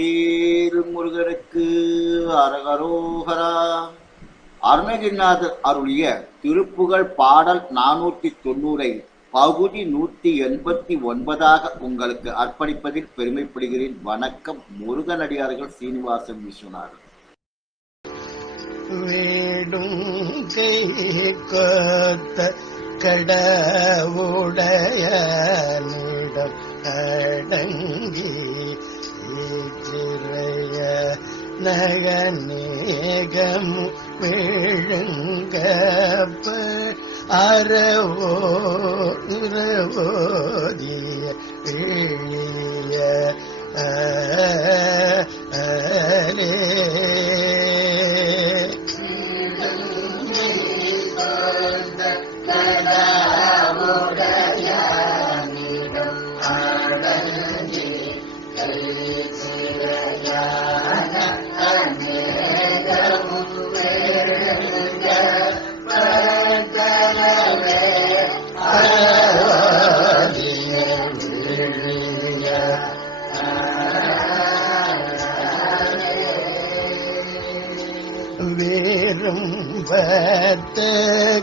வெற்றிவேல் முருகனுக்கு அரகரோகரா. அருணகிரிநாதர் அருளிய திருப்புகழ் பாடல் நானூற்றி தொண்ணூறை பகுதி நூற்றி எண்பத்தி ஒன்பதாக உங்களுக்கு அர்ப்பணிப்பதில் பெருமைப்படுகிறேன். வணக்கம். முருகனடியார்கள் சீனிவாசன் விஸ்வநாதன் வேடும் கை கொத்த அடங்கி சிறைய நகநேகம் விழுங்கப்ப அறவோ இரவோ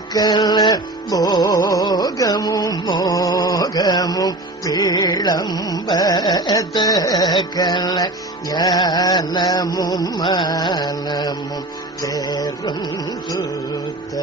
பத்தக்கல போகமும் மோகமும் விளம்பத்தக்கல ஞானமும் மனமும் வேறும் சுத்த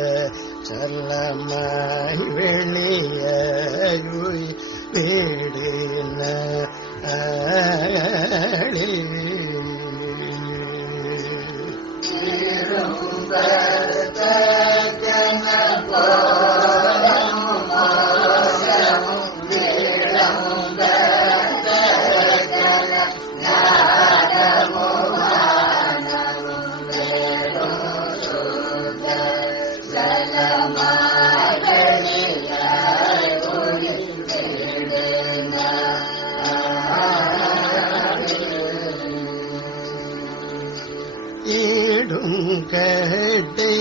ஈடும் கட்டை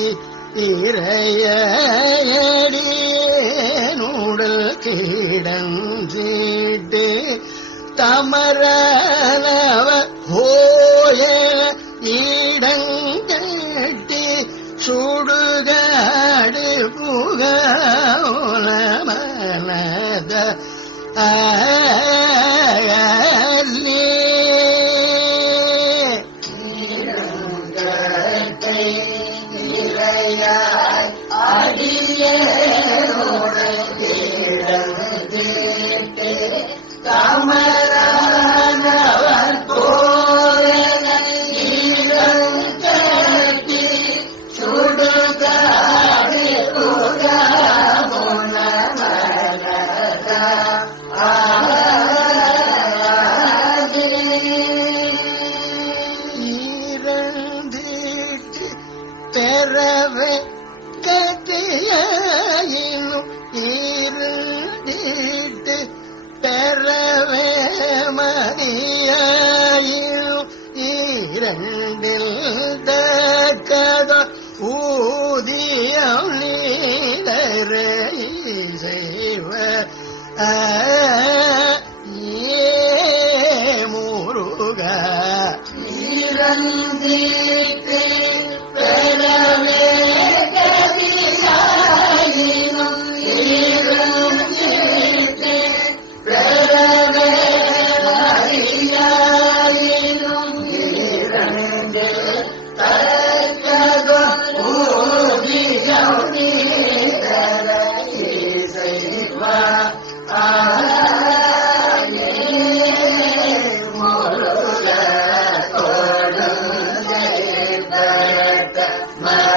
இறையடியேனுடல் கிடந்தீட்டு தமரலவ ஹோய ஈடங்கட்டி சுடுகாடு புகமனத ஆ செய்வ ஏ முருகா.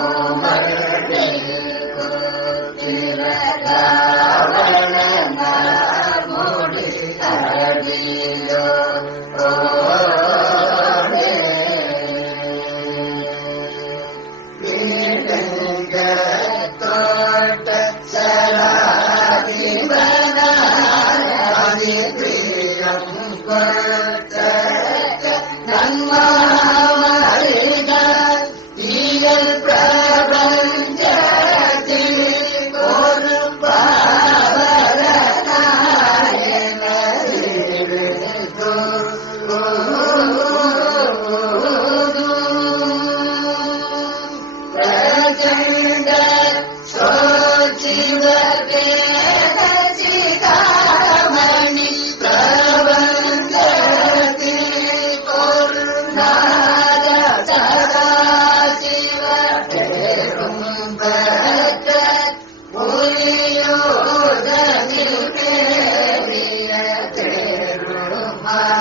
Amen. para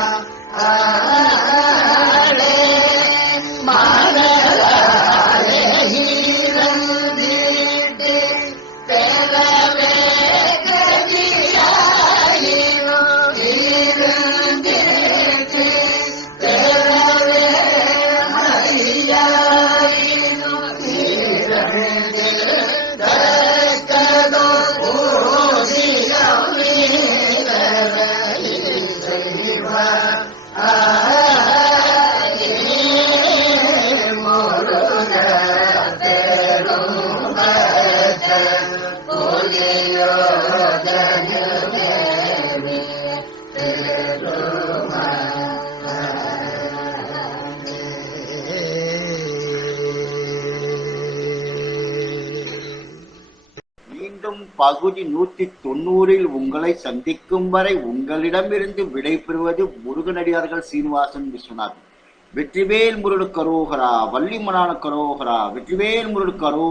மீண்டும் பகுதி நூத்தி தொண்ணூறில் உங்களை சந்திக்கும் வரை உங்களிடமிருந்து விடைபெறுவது முருகனடியார்கள் சீனிவாசன் விஸ்வநாதன். வெற்றிவேல் முருடு கரோகரா வள்ளிமலான கரோகரா வெற்றிவேல் முருடு கரோ